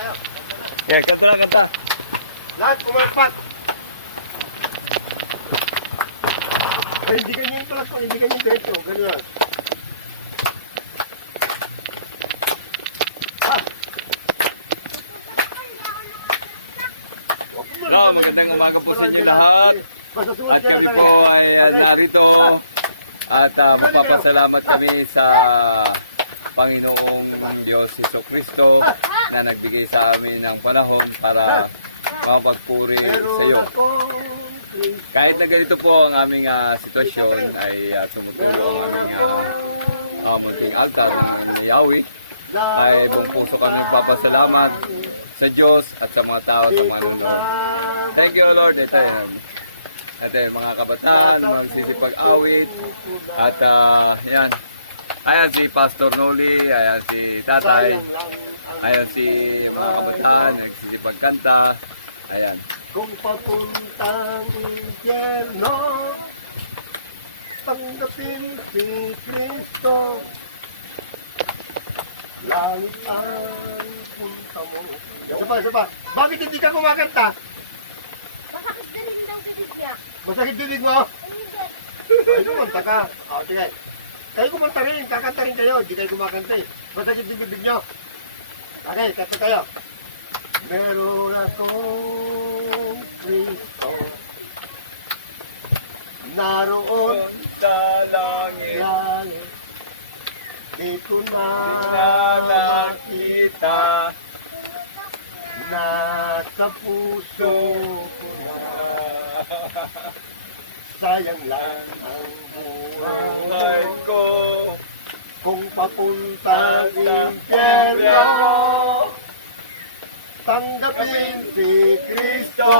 tayo. Yeah, kanta na kanta. Lahat kumalpat. Ay, hindi ganyan pala po, hindi ganyan lang. Ah. No, magandang umaga po sa inyo lahat. At ka kami lang po ay uh, narito at uh, magpapasalamat kami sa Panginoong Diyos Iso Kristo na nagbigay sa amin ng panahon para mapagpuri sa iyo. Kahit na ganito po ang aming ah, sitwasyon ay uh, tumutulong ang aming uh, uh, munting altar ng Yahweh. Ay buong puso kami nagpapasalamat sa Diyos at sa mga tao sa mga nanonood. na Thank you Lord. Ito yan. At then, mga kabataan, magsisipag-awit. At uh, yan. Ayan si Pastor Noli, ayan si Tatay, ayan si mga kabataan, nagsisipagkanta. Ayan. Kung papuntang impyerno, tanggapin si Kristo. Langit ang punta mo. Isa pa, isa pa. Bakit hindi ka kumakanta? Masakit din din daw bibig niya. Masakit dinig mo? Ay, kumanta ka. O, sige. Kayo kumanta rin, kakanta rin kayo. Hindi kayo kumakanta eh. Masakit bibig nyo. Okay, kanta kayo. Meron akong Kristo. Naroon Sa langit, langit. Di ko na nakita Nasa puso ko na. Sayang lang ang buhay ko. Kung papuntang impyerno, tanggapin si Kristo.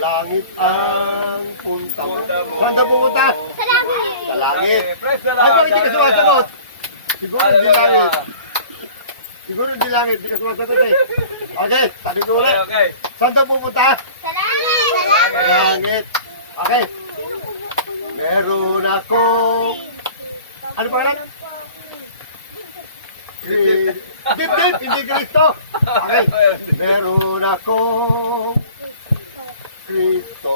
Langit ang punta mo. Saan ka pupunta? Sa langit! Sa langit. Ay, bakit di ka sumasagot? Siguro hindi langit. Siguro hindi langit, di ka sumasagot eh. Okay, sabi ko ulit. Saan ka pupunta? Sa langit! Sa langit! Langit. Okay. Meron ako. Ano pa lang? Dip, dip, hindi Kristo. Okay. Meron ako. Kristo.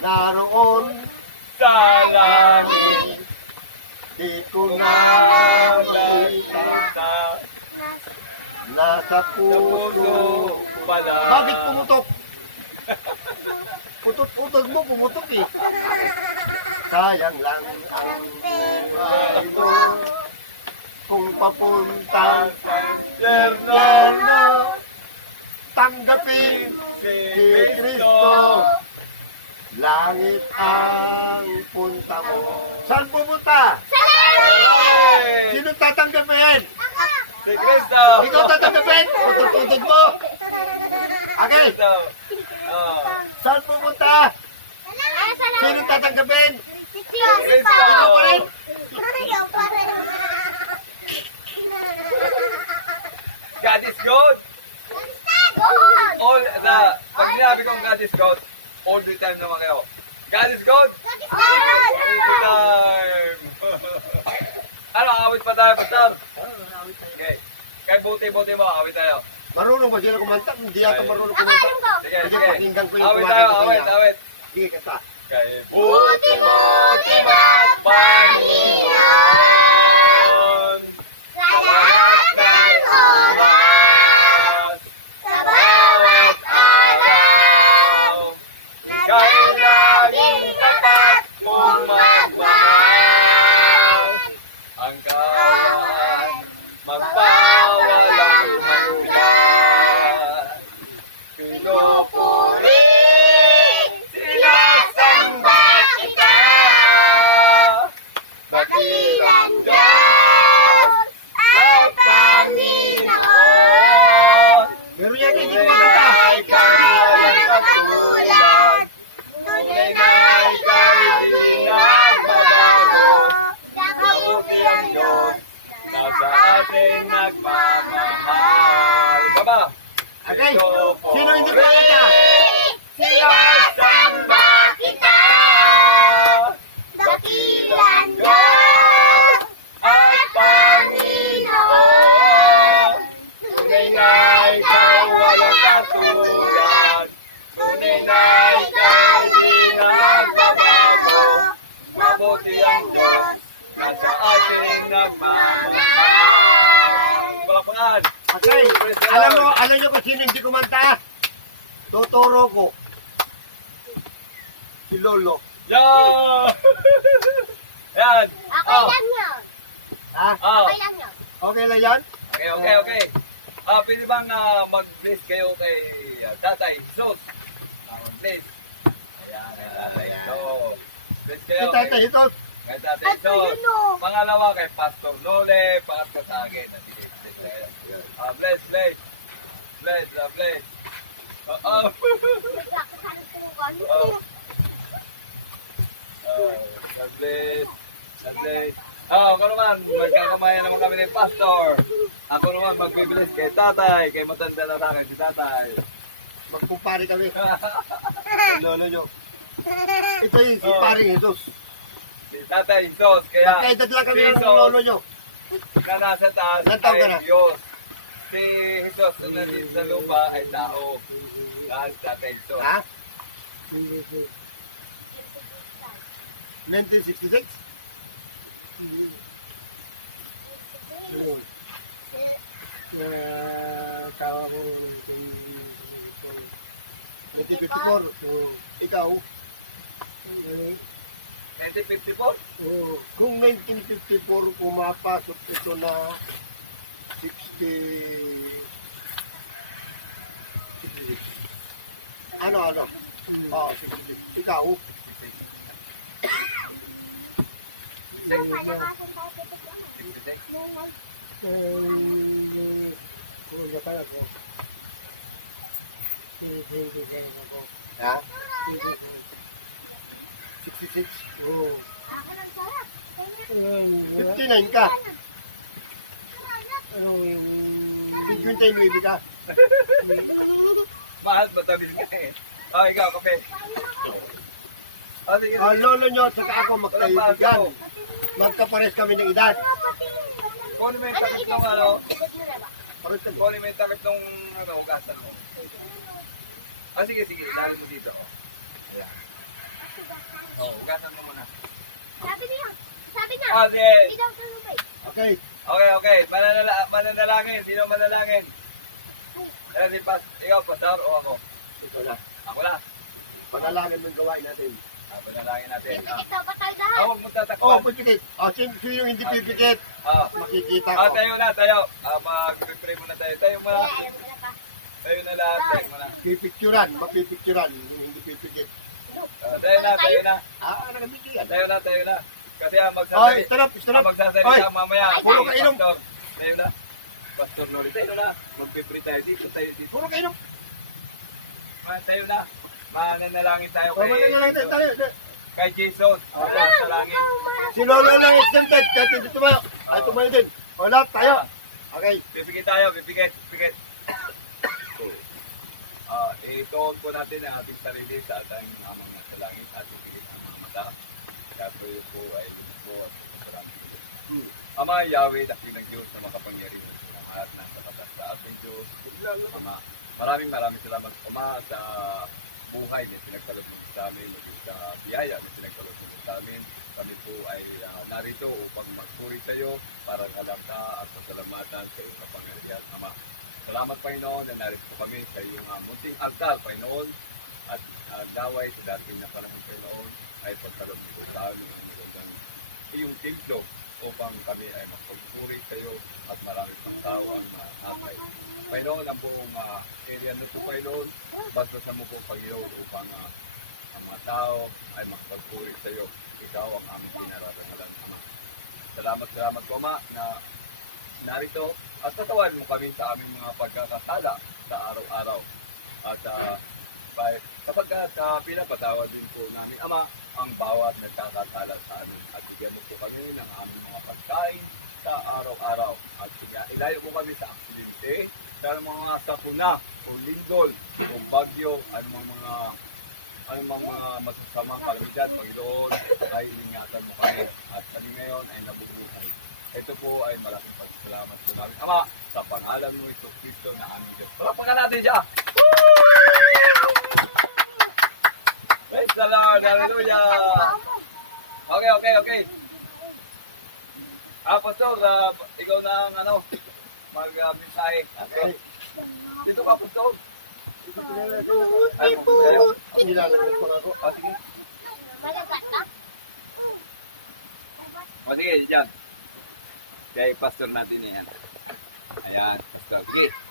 Naroon. Sa langit, Di ko na makita. sa Nasa puso. pala. Bakit pumutok? Putot-putot mo, pumutok eh. Sayang lang ang buhay mo. Kung papunta Sa Yerno, tanggapin si Kristo. Langit ang punta mo. Saan pupunta? Sa langit! Sino tatanggapin? Si Kristo. Ikaw tatanggapin? Putot-putot mo. Okay, saan pupunta? Ah, sa langit! Sino tatanggapin? God is good. All the, pag sinabi kong God is good, all the time naman kayo. God is good. God is good! time. ano, awit pa tayo, Pastor? Okay. Kay buti-buti mo, awit tayo. Marunong ba sila kumanta? Hindi yata marunong kumanta. Sige, Sige, Awit tayo, awit, awit. Sige, kata. Kay Buti-buti mo, Panginoon. Sa lahat ng oras, sa bawat araw, Kay laging tapat mong magmahal. Ang kawan, magpawalang hanggan. Pinupuri, sinasamba kita. Dakilang Diyos at Panginoon. Meron yata hindi kumakanta. Ikaw ang katulad, tunay na ikaw ginagabago, dakilang ang Diyos, na sa atin nagmamahal. Baba! Okay, sino hindi kumakanta? Sinasamba kita, dakilang Diyos, at Panginoon. Okay, Praise the alam Lord. mo, alam nyo kung sino hindi kumanta? Totoro ko. Si Lolo. Yo! Yan. Okay Oh. lang yun. Ha? Oh. Okay lang yun. Okay lang yan? Okay, okay, okay. Ah, pwede bang ah, mag-bless kayo kay ah, Tatay Jesus? Ah, mag-bless. Ayan, kay Tatay. So, bless kayo Tatay kay, Hitos. kay Tatay At Jesus. yun o. Pangalawa kay Pastor Lole, pangatlo sa akin. Ah, sige, bless kayo. Ah, bless, bless. Bless, ah, bless. Oh, oh. Gano'n. Oh. God bless. God bless. Ako naman, magkakamayan naman kami ni Pastor. Ako naman, magbibilis kay tatay, kay matanda na sa akin si tatay. Magpupari kami. Lolo nyo. Ito yung si Oh. Paring Hitos. Si tatay, Diyos, kaya Magkaedad lang kami ng Jesus. Lolo nyo. na nasa taas ay Diyos. Si Jesus na nandito sa lupa ay tao. Yan, tatay Diyos. Ha? 1966? na tawa ko 1954? Ikaw? 1954? oo Kung 1954 pumapasok ito na 60... 66. Ano, ano? Oo, 66. Ikaw? Ang palakasan tayo dito ko. 66? kung nakala ko hindi ko ako Ha? hindi ko 66? oo Ako ng sarap. Kanya. 59 ka? Ano yung 59 ka? Mahal ba tabi ka eh? Oh, ikaw, kape. Oh, sige. Ang lolo nyo at saka ako magkaibigan. Magkapares kami ng edad. Kunin mo yung Ano takip ng ano, Ito na ba? Pares kami. kunin mo yung takip ng ano, ugasan mo. Ah, sige, sige, dali mo dito. Oh. Ayan. Oh, ugasan mo muna. Sabi niya. Sabi niya. Ah, daw tulubay. Okay. Okay, okay. Mananala mananalangin. Sino manalangin? Eh, si Pas, ikaw, Pastor, o ako? Ito na. Ako na. Panalangin ng gawain natin. Ah, manalangin natin. Ah, ito ba tayo ah lahat? huwag mo tatakpan. Oh, pipikit. Oh, sino, sino yung hindi pipikit? Ah, Makikita ah, ko. tayo na, tayo. Ah, mag-pray muna tayo. Tayo Kaya muna. ko na pa. Tayo na lahat. Tayo muna. Pipicturan. Mapipicturan. Yung hindi pipikit. Ah, tayo na, tayo na. Ah, nakabigyan. Tayo na, tayo na. Kasi ang magsasalita, stop, ang stop. Oy, magsasalita mamaya. Puro ka inom. Pastor. Tayo na. Pastor Nori, tayo na. Mag-pray tayo dito, tayo dito. puro kayo. Man, tayo na. Mananalangin tayo Oh, kay, mga lang tayo. tayo. kay Jesus. Sa langit. Si Lolo lang extended. Kahit hindi tumayo. Ay, tumayo din. Wala, tayo. Okay. Bibigyan tayo, bibigyan, bibigyan. Ah, ituon po natin ang ating sarili sa ating amang nasa langit at ibigay ang mga mata. Kaya po ay po at po. Hmm. Ama, Yahweh, dakilang Diyos na makapangyarihan sa lahat ng kapatas sa ating Diyos. Ama, maraming maraming salamat, Ama, sa buhay na pinagkalot mo sa amin, sa biyaya na pinagkalot mo sa amin. Kami po ay ah, narito upang magpuri sa iyo para alam ka at pasalamatan sa iyong kapangyarihan, Ama. Salamat, Panginoon, na narito po kami sa iyong uh, munting altar, Panginoon, at uh, daway sa dating na panahon, Panginoon, ay pagkalot po sa amin ang iyong templo upang kami ay magpagpuri sa iyo at maraming pang tao ang nakakay. Panginoon, ang buong uh, area na ito, Panginoon, basta mo po, Panginoon, upang uh, ang mga tao ay magpagpuri sa iyo. Ikaw ang aming pinararangalan, Ama. Salamat, salamat po, Ama, na narito at tatawan mo kami sa aming mga pagkakasala sa araw-araw. At uh, sapagkat uh, pinapatawad din po namin, Ama, ang bawat nagkakasala sa amin. At bigyan mo po kami ng aming mga pagkain sa araw-araw. At sige, ilayo mo kami sa aksidente, sa mga sakuna o lindol o bagyo, anumang mga anumang mga masasamang kalamidad, Panginoon, ay ingatan mo kami. At kami ngayon ay nabubuhay. Ito po ay malaking pasalamat po namin. Ama, sa pangalan mo ito, Kristo na aming Diyos. Palapakan natin siya! Praise the Lord! Hallelujah! Okay, okay, okay. Ah, Pastor, ah, ikaw na ang ano, mag-mensahe. Okay. Dito ka, punto. Ay, kayo. Nilalagay ko na ako. Ah, sige. Malagat ka? O, sige, dyan. Kaya pastor natin yan. Ayan, pastor. Sige.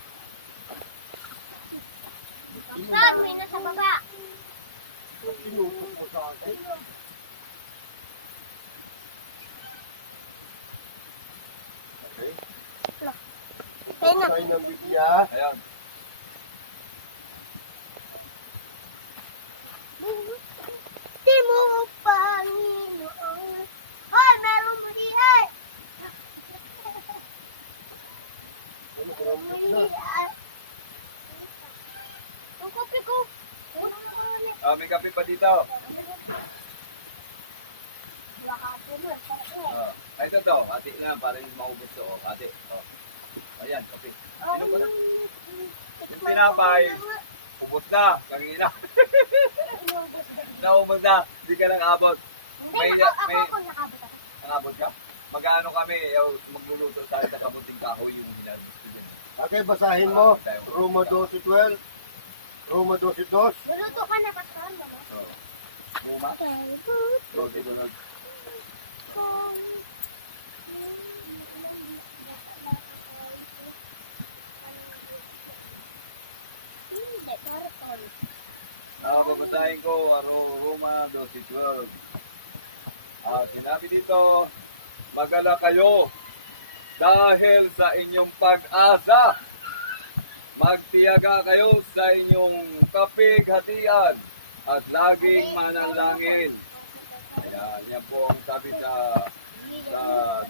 Sir, may nasa baba. Tinusok mo sa akin. Okay. Ayun na. Kain ng bibya. Ayan. Di mo Panginoon. Ay, meron mo di ay. Ano ko lang na? Ang kopi ko. May kape pa dito. Ah, ay, ito to. Ate na, para hindi maubos to. Oh, ate. Oh. Ayan, kape. Sino pa na? Yung tinapay. Ubos na. Kangina. Naubos na. Hindi ka. Hindi, May- ako, ako, may- ako nakabot ako. Nang-abot ka? Mag-ano kami, yaw, magluluto tayo sa kamuting kahoy yung hinal. Okay, basahin mo. Roma 12.12. Roma 12.2. Luluto ka na, pastor. Luma. Lote doon. Hindi, karton. Nakababasahin ko, Roma 12.12. Ah, sinabi dito, magala kayo dahil sa inyong pag-asa. Magtiyaga kayo sa inyong kapighatian at laging manalangin. Ayan, yan po ang sabi sa, sa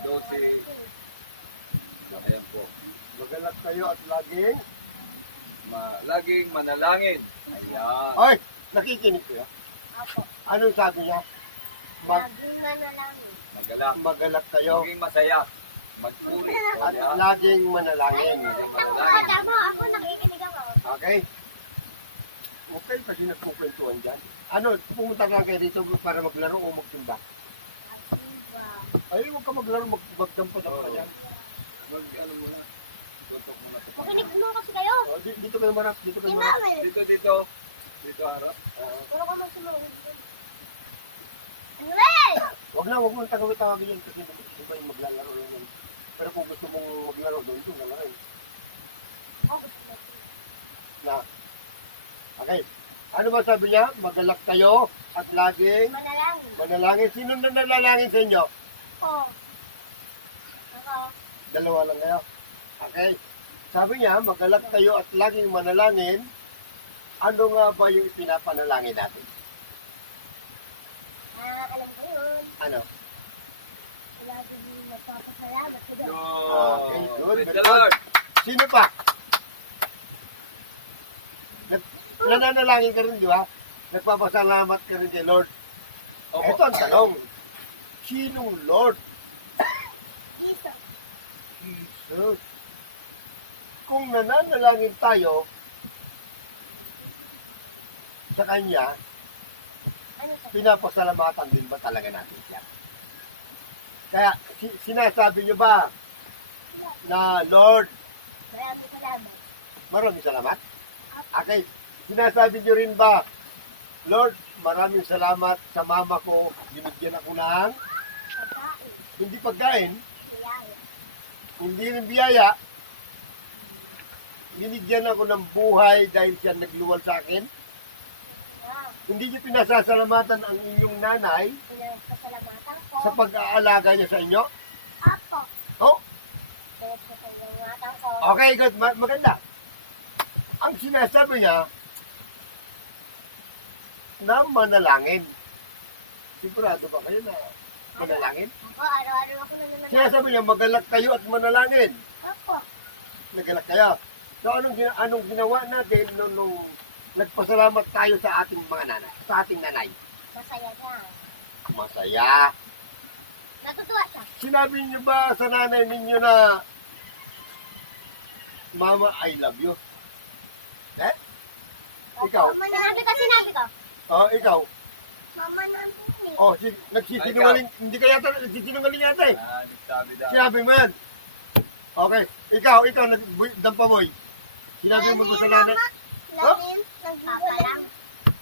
12. Ayan po. Magalat kayo at laging. Ma, laging manalangin. Ayan. Ay, nakikinig kayo. Ako. Anong sabi niya? Mag Laging manalangin. Magalang. magalat kayo Maging masaya. Magpuri. at laging manalangin. Ako, tama. Ako, nakikinig ako. Okay? Okay, kasi nagkukwentuhan dyan. Ano, pumunta lang kayo dito para maglaro o magsimba? Ay, huwag ka maglaro, mag magdampa-dampa yan. Mag, ano muna. Tutok muna. Makinig mo kasi kayo. O, di- dito kayo marap, dito kayo Di marap. Dito, dito. Dito, harap. Ah, Puro ka magsumunod. Anuel! Huwag na, huwag mo tagawin tawagin yan kasi ko yung maglalaro lang yan. Pero kung gusto mong maglaro doon, doon ka na rin. Na. Okay. Ano ba sabi niya? Magalak kayo at laging Manalangin. manalangin. Sino na nalalangin sa inyo? Oo. Ako. Dalawa lang kayo. Okay. Sabi niya, magalak kayo at laging manalangin. Ano nga ba yung ipinapanalangin natin? Ah, alam ko yun. Ano? Lagi nagpapasalamat ko doon. Okay, good, Praise good, the Lord. Sino pa? Nananalangin ka rin, di ba? Nagpapasalamat ka rin kay Lord. Opo. Ito ang tanong. Sinong Lord? Jesus. Jesus. Kung nananalangin tayo sa Kanya, Ano sa? pinapasalamatan din ba talaga natin siya? Kaya, si- sinasabi niyo ba na Lord, Maraming salamat. maraming salamat? Okay, sinasabi niyo rin ba, Lord, maraming salamat sa mama ko, binigyan ako ng Pagkain. hindi pagkain, Biyaya. hindi rin biyaya, binigyan ako ng buhay dahil siya nagluwal sa akin. Wow. Hindi niyo pinasasalamatan ang inyong nanay Pinasasalamatan. Sa pag-aalaga niya sa inyo. Ako. Oh, okay, good. Ma- maganda. Ang sinasabi niya, na manalangin. Sigurado ba kayo na manalangin? Ako, araw-araw ako nananalangin. Sinasabi niya, magalak kayo at manalangin. Ako. Nagalak kayo. So, anong, gina- anong ginawa natin nung, nung nagpasalamat tayo sa ating mga nanay, sa ating nanay? Masaya siya. Masaya. Natutuwa siya. Sinabi niyo ba sa nanay ninyo na, Mama, I love you? Eh? Ikaw? Mama Sinabi ko, sinabi ko. Oh, ikaw? Mama namin. Oh, si, nagsisinungaling, hindi ka yata nagsisinungaling yata eh. Ah, nagsabi daw. Sinabi mo yan. Okay. Ikaw, ikaw, nagdampamoy. Sinabi mo ba sa nanay? Lamin, naghiwalay.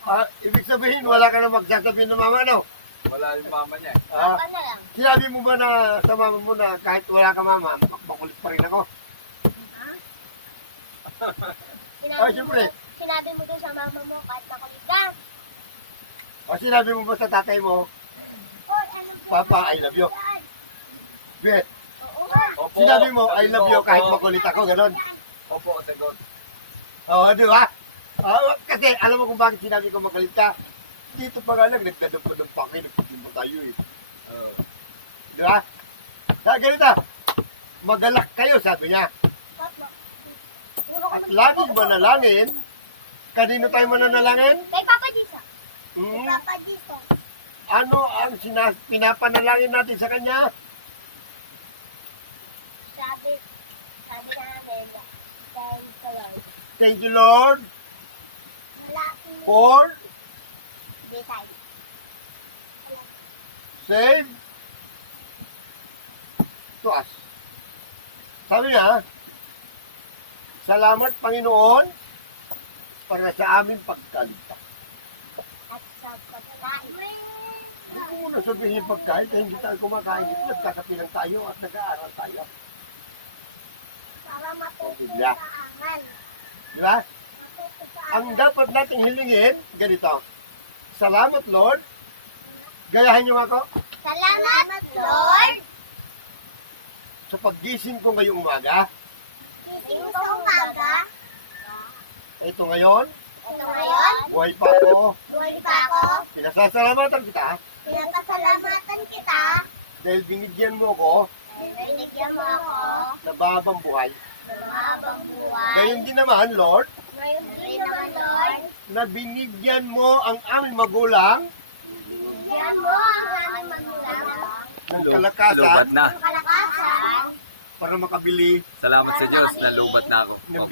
Ah, ibig sabihin, wala ka na magsasabihin ng mama, no? Wala yung mama niya. eh. Ah, na lang. sinabi mo ba na sa mama mo na kahit wala ka mama, makulit pa rin ako? Sinabi Ay, mo, siyempre. sinabi mo doon sa mama mo kahit makulit ka. O sinabi mo ba sa tatay mo, Oy, ano ba? Papa, I love you. Bet, Oo nga. Opo. sinabi mo, I love you Opo. kahit makulit ako, ganon. Opo, sagot. Oo, di ba? Ah, kasi alam mo kung bakit sinabi ko magalit ka? Dito pa nga lang, nagkadampo ng pangin, nagpapimbo tayo eh. Oh. Di ba? Sa ganito, magalak kayo, sabi niya. At laging manalangin, kanino tayo mananalangin? Kay Papa. Kay Hmm? Papa Disa. Ano ang sinas pinapanalangin natin sa kanya? Sabi, sabi na namin, thank the Lord. Thank you, Lord, for Bisay. Save to us. Sabi niya, Salamat, Panginoon, para sa aming pagkaligtas. At sa pagkain. Hindi ko muna sabihin yung pagkain, kaya hindi tayo kumakain dito. Nagkakapilang tayo at nag-aaral tayo. Para matuto sa aman. Di ba? Matuto sa Ang dapat nating hilingin, ganito. Salamat, Lord. Gayahin niyo ako Salamat, Lord. sa paggising ko ngayong umaga. Gising sa umaga. Ito ngayon, Ito ngayon, buhay pa ako. buhay pa ako. Pinasasalamatan kita Pinapasalamatan kita. dahil binigyan mo ako Binigyan mo ako na babang buhay. ng mahabang buhay. Gayon din naman, Lord, Ngayon din naman, Lord. na binigyan mo ang aming magulang Binigyan mo ang aming magulang ng Lubat kalakasan na. kalakasan para makabili Salamat sa Diyos na lubat na ako. ng